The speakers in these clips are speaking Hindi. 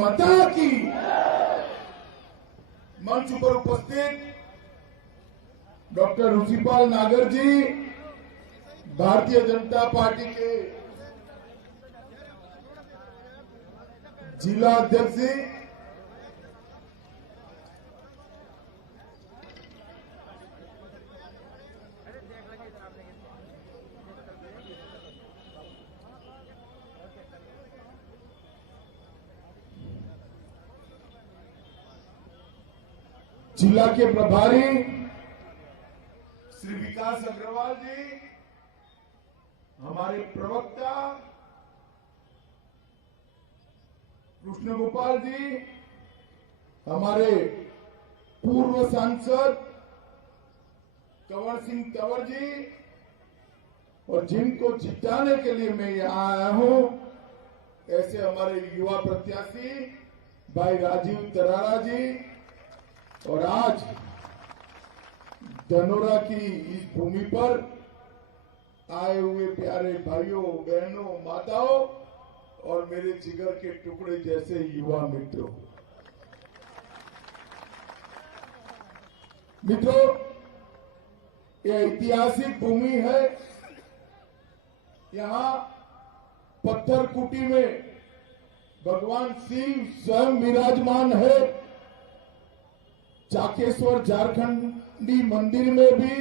माता की। मंच पर उपस्थित डॉक्टर ऋषिपाल नागर जी, भारतीय जनता पार्टी के जिला अध्यक्ष जी, जिला के प्रभारी श्री विकास अग्रवाल जी, हमारे प्रवक्ता कृष्ण गोपाल जी, हमारे पूर्व सांसद कंवर सिंह तंवर जी, और जिनको जिताने के लिए मैं यहां आया हूं, ऐसे हमारे युवा प्रत्याशी भाई राजीव तरारा जी, और आज धनोरा की इस भूमि पर आए हुए प्यारे भाइयों, बहनों, माताओं और मेरे जिगर के टुकड़े जैसे युवा मित्रों, यह ऐतिहासिक भूमि है। यहाँ पत्थर कुटी में भगवान शिव स्वयं विराजमान है। चाकेश्वर झारखंडी मंदिर में भी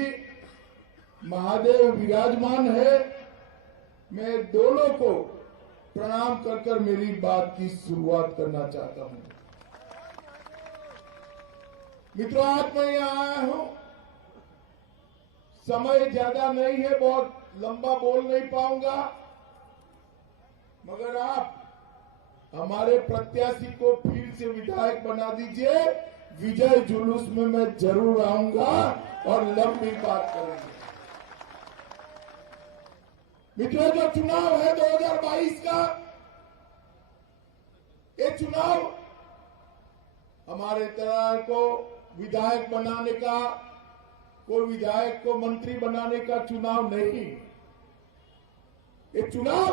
महादेव विराजमान है। मैं दोनों को प्रणाम कर मेरी बात की शुरुआत करना चाहता हूं। मित्रों, आज मैं यहां आया हूं, समय ज्यादा नहीं है, बहुत लंबा बोल नहीं पाऊंगा, मगर आप हमारे प्रत्याशी को फिर से विधायक बना दीजिए। विजय जुलूस में मैं जरूर आऊंगा और लंबी बात करेंगे। मित्रों, जो चुनाव है 2022 का, ये चुनाव हमारे तरार को विधायक बनाने का, कोई विधायक को मंत्री बनाने का चुनाव नहीं। ये चुनाव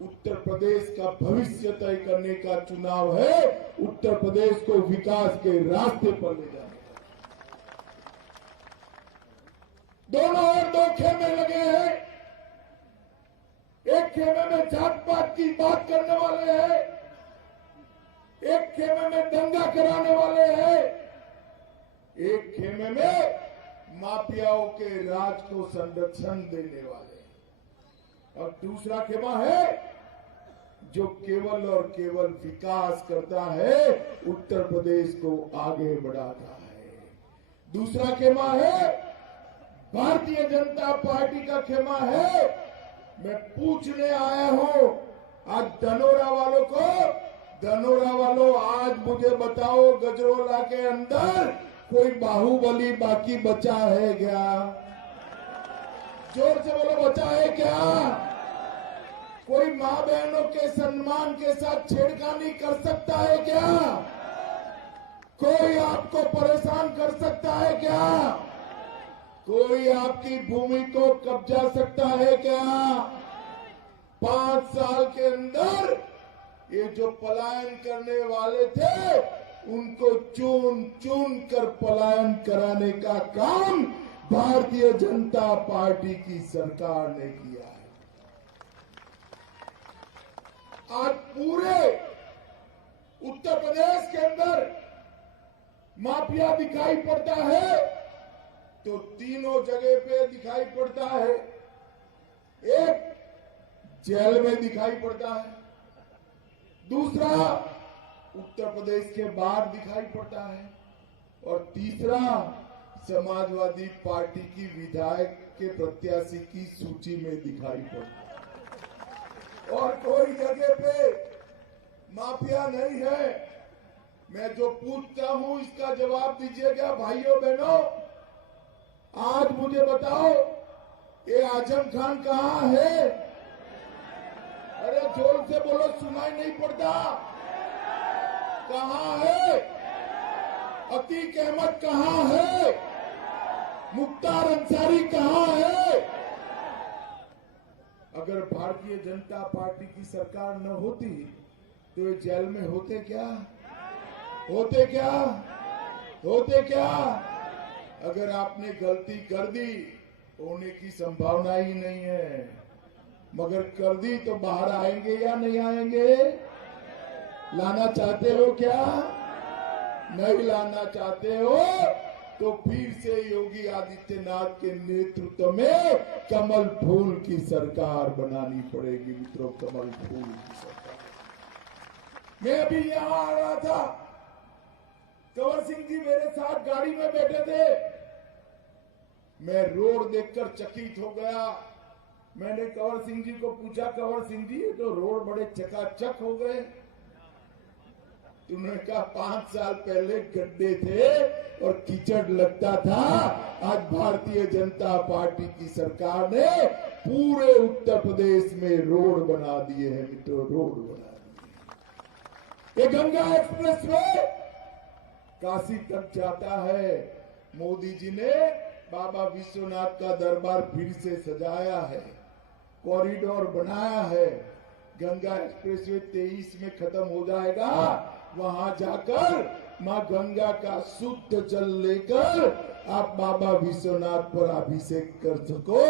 उत्तर प्रदेश का भविष्य तय करने का चुनाव है। उत्तर प्रदेश को विकास के रास्ते पर ले जाने का। दोनों ओर दो खेमे लगे हैं। एक खेमे में जात पात की बात करने वाले हैं, एक खेमे में दंगा कराने वाले हैं, एक खेमे में माफियाओं के राज को संरक्षण देने वाले हैं, और दूसरा खेमा है जो केवल और केवल विकास करता है, उत्तर प्रदेश को आगे बढ़ाता है। दूसरा खेमा है भारतीय जनता पार्टी का खेमा है। मैं पूछने आया हूं आज धनोरा वालों को, धनोरा वालों, आज मुझे बताओ, गजरोला के अंदर कोई बाहुबली बाकी बचा है क्या? जोर से बोलो, बचा है क्या? कोई मां बहनों के सम्मान के साथ छेड़खानी कर सकता है क्या? कोई आपको परेशान कर सकता है क्या? कोई आपकी भूमि को कब्जा सकता है क्या? 5 साल के अंदर ये जो पलायन करने वाले थे, उनको चुन चुन कर पलायन कराने का काम भारतीय जनता पार्टी की सरकार ने किया है। आज पूरे उत्तर प्रदेश के अंदर माफिया दिखाई पड़ता है तो तीनों जगह पे दिखाई पड़ता है। एक जेल में दिखाई पड़ता है, दूसरा उत्तर प्रदेश के बाहर दिखाई पड़ता है, और तीसरा समाजवादी पार्टी की विधायक के प्रत्याशी की सूची में दिखाई पड़ता है। और कोई जगह पे माफिया नहीं है। मैं जो पूछता हूं इसका जवाब दीजिएगा भाइयों बहनों। आज मुझे बताओ, ये आजम खान कहां है? अरे जोर से बोलो, सुनाई नहीं पड़ता। कहां है? अतीक अहमद कहां है? मुख्तार अंसारी कहां है? अगर भारतीय जनता पार्टी की सरकार न होती तो ये जेल में होते क्या? होते क्या? होते क्या? अगर आपने गलती कर दी, होने की संभावना ही नहीं है, मगर कर दी तो बाहर आएंगे या नहीं आएंगे? लाना चाहते हो क्या? नहीं लाना चाहते हो तो फिर से योगी आदित्यनाथ के नेतृत्व में कमल फूल की सरकार बनानी पड़ेगी मित्रों, कमल फूल की सरकार। मैं अभी यहां आ रहा था, कंवर सिंह जी मेरे साथ गाड़ी में बैठे थे। मैं रोड देखकर चकित हो गया। मैंने कंवर सिंह जी को पूछा, कंवर सिंह जी ये तो रोड बड़े चकाचक हो गए। उन्होंने कहा 5 साल पहले गड्ढे थे और कीचड़ लगता था, आज भारतीय जनता पार्टी की सरकार ने पूरे उत्तर प्रदेश में रोड बना दिए हैं मित्रों, रोड बना दिए। ये गंगा एक्सप्रेस वे काशी तक जाता है। मोदी जी ने बाबा विश्वनाथ का दरबार फिर से सजाया है, कॉरिडोर बनाया है। गंगा एक्सप्रेसवे 23 में खत्म हो जाएगा। वहां जाकर मां गंगा का शुद्ध जल लेकर आप बाबा विश्वनाथ पर अभिषेक कर सको,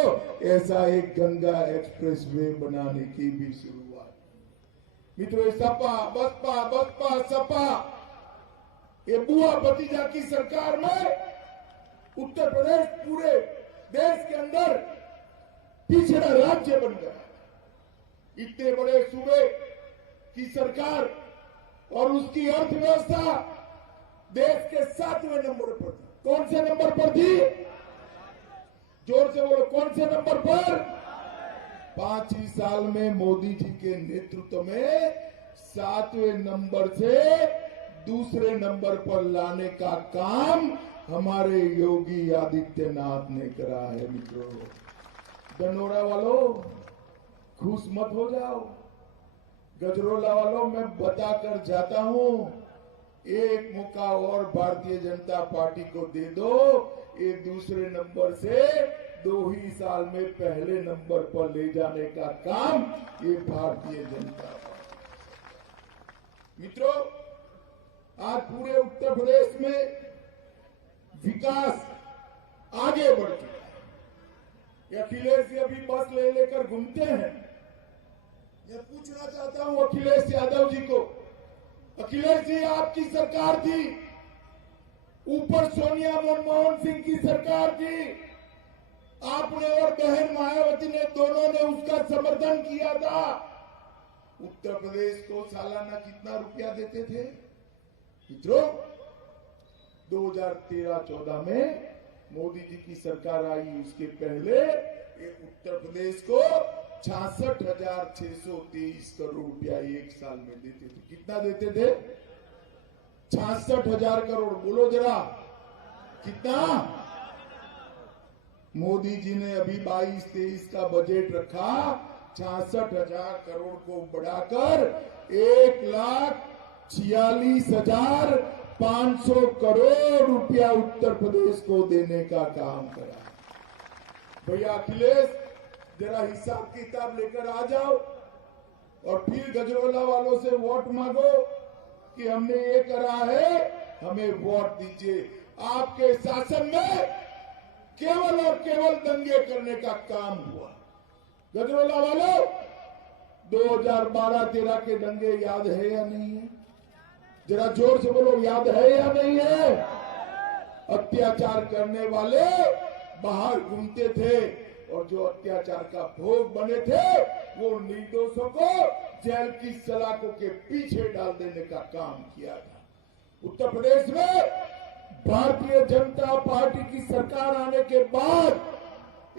ऐसा एक गंगा एक्सप्रेसवे बनाने की भी शुरुआत। मित्रों, सपा बसपा बसपा सपा, ये बुआ भतीजा की सरकार में उत्तर प्रदेश पूरे देश के अंदर पिछड़ा राज्य बन गया। इतने बड़े सूबे की सरकार और उसकी अर्थव्यवस्था देश के 7वें नंबर पर थी। कौन से नंबर पर थी? जोर से बोलो, कौन से नंबर पर? 5 ही साल में मोदी जी के नेतृत्व में 7वें नंबर से दूसरे नंबर पर लाने का काम हमारे योगी आदित्यनाथ ने करा है मित्रों। धनोरा वालों, खुश मत हो जाओ। गजरोला वालों, मैं बताकर जाता हूं, एक मौका और भारतीय जनता पार्टी को दे दो, ये दूसरे नंबर से 2 ही साल में पहले नंबर पर ले जाने का काम ये भारतीय जनता पार्टी। मित्रों, आज पूरे उत्तर प्रदेश में विकास आगे बढ़ चुका है। अखिलेश जी अभी बस ले लेकर घूमते हैं। मैं पूछना चाहता हूं अखिलेश यादव जी को, अखिलेश जी आपकी सरकार थी, ऊपर सोनिया मनमोहन सिंह की सरकार थी, आपने और बहन मायावती ने दोनों ने उसका समर्थन किया था। उत्तर प्रदेश को सालाना कितना रुपया देते थे मित्रों? 2013-14 में मोदी जी की सरकार आई, उसके पहले ये उत्तर प्रदेश को 66,623 करोड़ रुपया एक साल में देते थे। कितना देते थे? 66,000 करोड़। बोलो जरा, कितना? मोदी जी ने अभी 22-23 का बजट रखा, 66,000 करोड़ को बढ़ाकर 1,46,500 करोड़ रुपया उत्तर प्रदेश को देने का काम करा। भैया अखिलेश, जरा हिसाब किताब लेकर आ जाओ और फिर गजरोला वालों से वोट मांगो कि हमने ये करा है, हमें वोट दीजिए। आपके शासन में केवल और केवल दंगे करने का काम हुआ। गजरोला वालों, 2012-13 के दंगे याद है या नहीं है? जरा जोर से बोलो, याद है या नहीं है? अत्याचार करने वाले बाहर घूमते थे और जो अत्याचार का भोग बने थे वो निर्दोषों को जेल की सलाखों के पीछे डाल देने का काम किया था। उत्तर प्रदेश में भारतीय जनता पार्टी की सरकार आने के बाद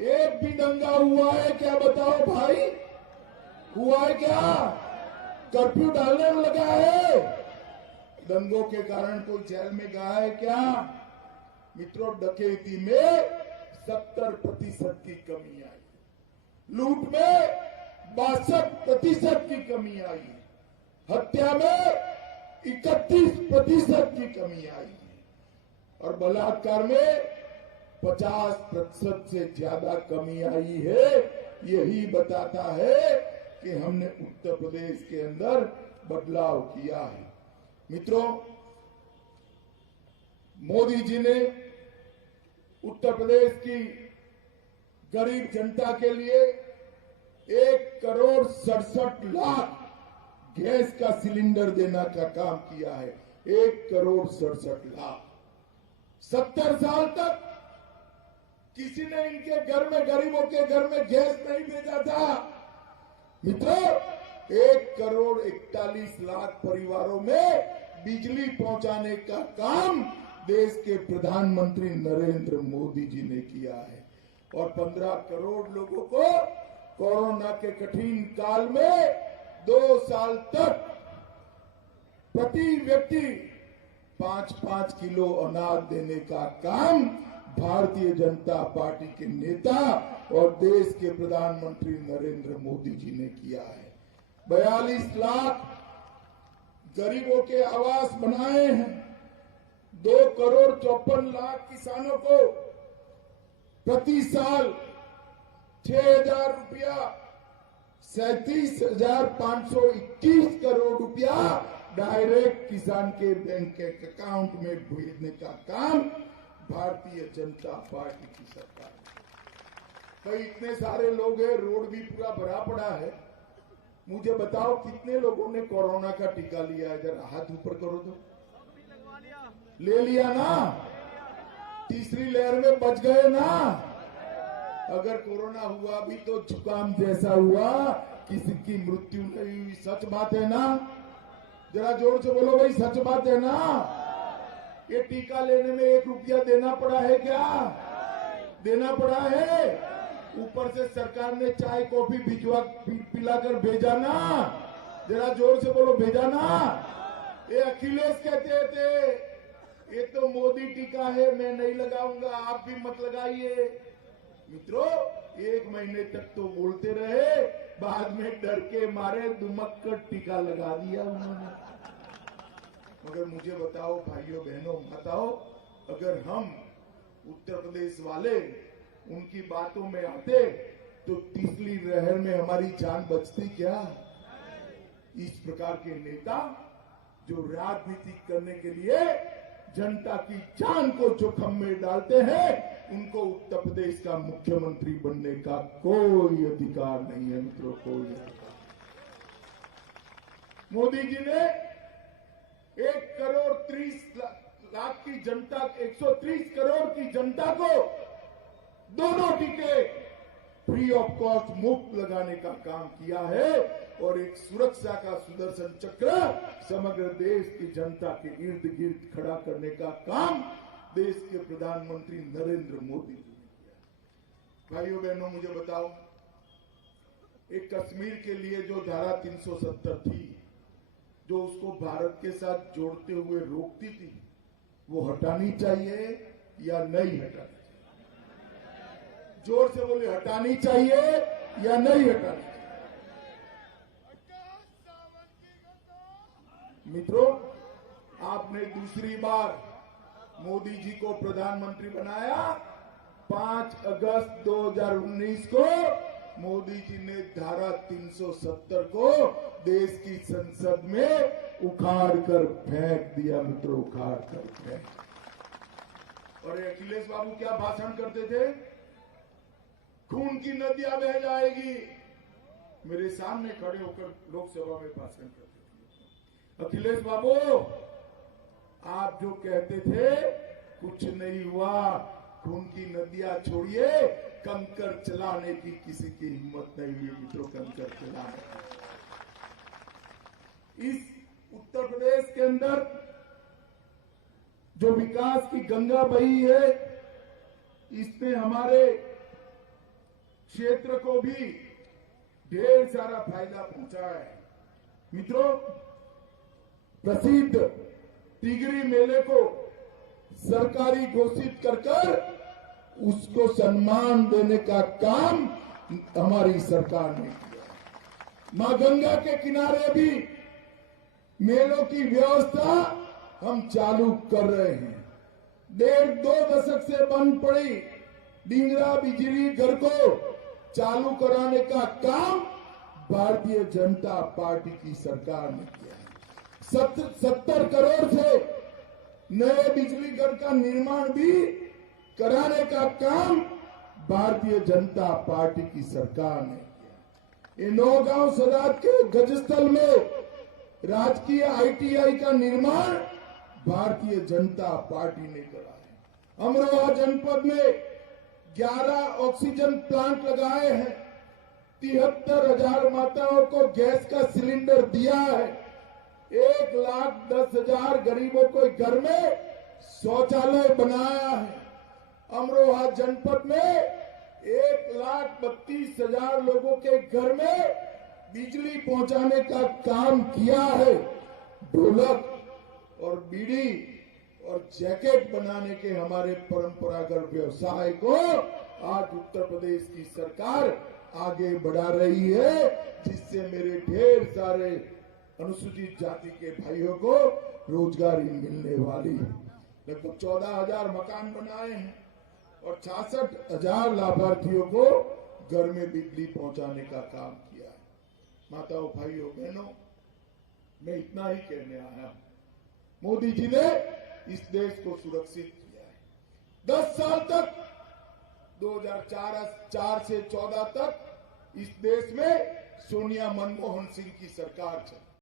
एक भी दंगा हुआ है क्या? बताओ भाई, हुआ है क्या? कर्फ्यू डालने में लगा है? दंगों के कारण कोई जेल में गया है क्या? मित्रों, डकैती में 70% की कमी आई, लूट में 62% की कमी आई, हत्या में 31% की कमी आई और बलात्कार में 50% से ज्यादा कमी आई है। यही बताता है कि हमने उत्तर प्रदेश के अंदर बदलाव किया है। मित्रों, मोदी जी ने उत्तर प्रदेश की गरीब जनता के लिए 1,67,00,000 गैस का सिलेंडर देने का काम किया है। 1,67,00,000। 70 साल तक किसी ने इनके घर में, गरीबों के घर में गैस नहीं भेजा था। मित्रों, 1,41,00,000 परिवारों में बिजली पहुंचाने का काम देश के प्रधानमंत्री नरेंद्र मोदी जी ने किया है और 15 करोड़ लोगों को कोरोना के कठिन काल में 2 साल तक प्रति व्यक्ति 5-5 किलो अनाज देने का काम भारतीय जनता पार्टी के नेता और देश के प्रधानमंत्री नरेंद्र मोदी जी ने किया है। 42 लाख गरीबों के आवास बनाए हैं। 2,54,00,000 किसानों को प्रति साल 6,000 रुपया, 37,521 करोड़ रुपया डायरेक्ट किसान के बैंक के अकाउंट में भेजने का काम भारतीय जनता पार्टी की सरकार है। भाई, इतने सारे लोग हैं, रोड भी पूरा भरा पड़ा है। मुझे बताओ कितने लोगों ने कोरोना का टीका लिया है? जरा हाथ ऊपर करो तो। ले लिया ना? तीसरी लहर में बच गए ना? अगर कोरोना हुआ भी तो जुकाम जैसा हुआ, किसी की मृत्यु नहीं हुई। सच बात है ना? जरा जोर से बोलो भाई, सच बात है ना? ये टीका लेने में 1 रुपया देना पड़ा है क्या? देना पड़ा है? ऊपर से सरकार ने चाय कॉफी भिजवा पिलाकर भेजा ना? जरा जोर से बोलो, भेजा ना? ये अखिलेश कहते थे ये तो मोदी टीका है, मैं नहीं लगाऊंगा, आप भी मत लगाइए। मित्रों, 1 महीने तक तो बोलते रहे, बाद में डर के मारे दुमक कर टीका लगा दिया उन्होंने। मगर मुझे बताओ भाइयों बहनों माताओं, अगर हम उत्तर प्रदेश वाले उनकी बातों में आते तो तीसरी लहर में हमारी जान बचती क्या? इस प्रकार के नेता जो राजनीति करने के लिए जनता की जान को जोखिम में डालते हैं, उनको उत्तर प्रदेश का मुख्यमंत्री बनने का कोई अधिकार नहीं है। मित्रों, कोई अधिकार। मोदी जी ने 1,30,00,000 की जनता, 130 करोड़ की जनता को दोनों टीके फ्री ऑफ कॉस्ट मुफ्त लगाने का काम किया है और एक सुरक्षा का सुदर्शन चक्र समग्र देश की जनता के इर्द गिर्द खड़ा करने का काम देश के प्रधानमंत्री नरेंद्र मोदी जी ने किया। भाइयों बहनों, मुझे बताओ, एक कश्मीर के लिए जो धारा 370 थी, जो उसको भारत के साथ जोड़ते हुए रोकती थी, वो हटानी चाहिए या नहीं हटानी चाहिए? जोर से बोले, हटानी चाहिए या नहीं हटानी चाहिए? मित्रों, आपने दूसरी बार मोदी जी को प्रधानमंत्री बनाया। 5 अगस्त 2019 को मोदी जी ने धारा 370 को देश की संसद में उखाड़ कर फेंक दिया। मित्रों, उखाड़ कर फेंक। और अखिलेश बाबू क्या भाषण करते थे? खून की नदियां बह जाएगी। मेरे सामने खड़े होकर लोकसभा में भाषण करते थे। अखिलेश बाबू, आप जो कहते थे कुछ नहीं हुआ, खून की नदियां छोड़िए, कंकर चलाने की किसी की हिम्मत नहीं हुई। मित्रों, कंकर चलाने। इस उत्तर प्रदेश के अंदर जो विकास की गंगा बही है, इसने हमारे क्षेत्र को भी ढेर सारा फायदा पहुंचा है। मित्रों, प्रसिद्ध टिगरी मेले को सरकारी घोषित कर उसको सम्मान देने का काम हमारी सरकार ने किया। मां गंगा के किनारे भी मेलों की व्यवस्था हम चालू कर रहे हैं। 1.5-2 दशक से बंद पड़ी डींगरा बिजली घर को चालू कराने का काम भारतीय जनता पार्टी की सरकार ने किया है। 70 करोड़ से नए बिजली घर का निर्माण भी कराने का काम भारतीय जनता पार्टी की सरकार ने किया। ये नौगांव सदात के गजस्थल में राजकीय ITI का निर्माण भारतीय जनता पार्टी ने करा है। अमरोहा जनपद में 11 ऑक्सीजन प्लांट लगाए हैं। 73,000 माताओं को गैस का सिलेंडर दिया है। 1,10,000 गरीबों को घर में शौचालय बनाया है। अमरोहा जनपद में 1,32,000 लोगों के घर में बिजली पहुंचाने का काम किया है। ढोलक और बीड़ी और जैकेट बनाने के हमारे परंपरागत व्यवसाय को आज उत्तर प्रदेश की सरकार आगे बढ़ा रही है, जिससे मेरे ढेर सारे अनुसूचित जाति के भाइयों को रोजगारी मिलने वाली है। लगभग 14,000 मकान बनाए हैं और 66,000 लाभार्थियों को घर में बिजली पहुंचाने का काम किया है। माताओं, भाइयों, बहनों, मैं इतना ही कहने आया हूं। मोदी जी ने इस देश को सुरक्षित किया है। 10 साल तक 2004 से 14 तक इस देश में सोनिया मनमोहन सिंह की सरकार चली।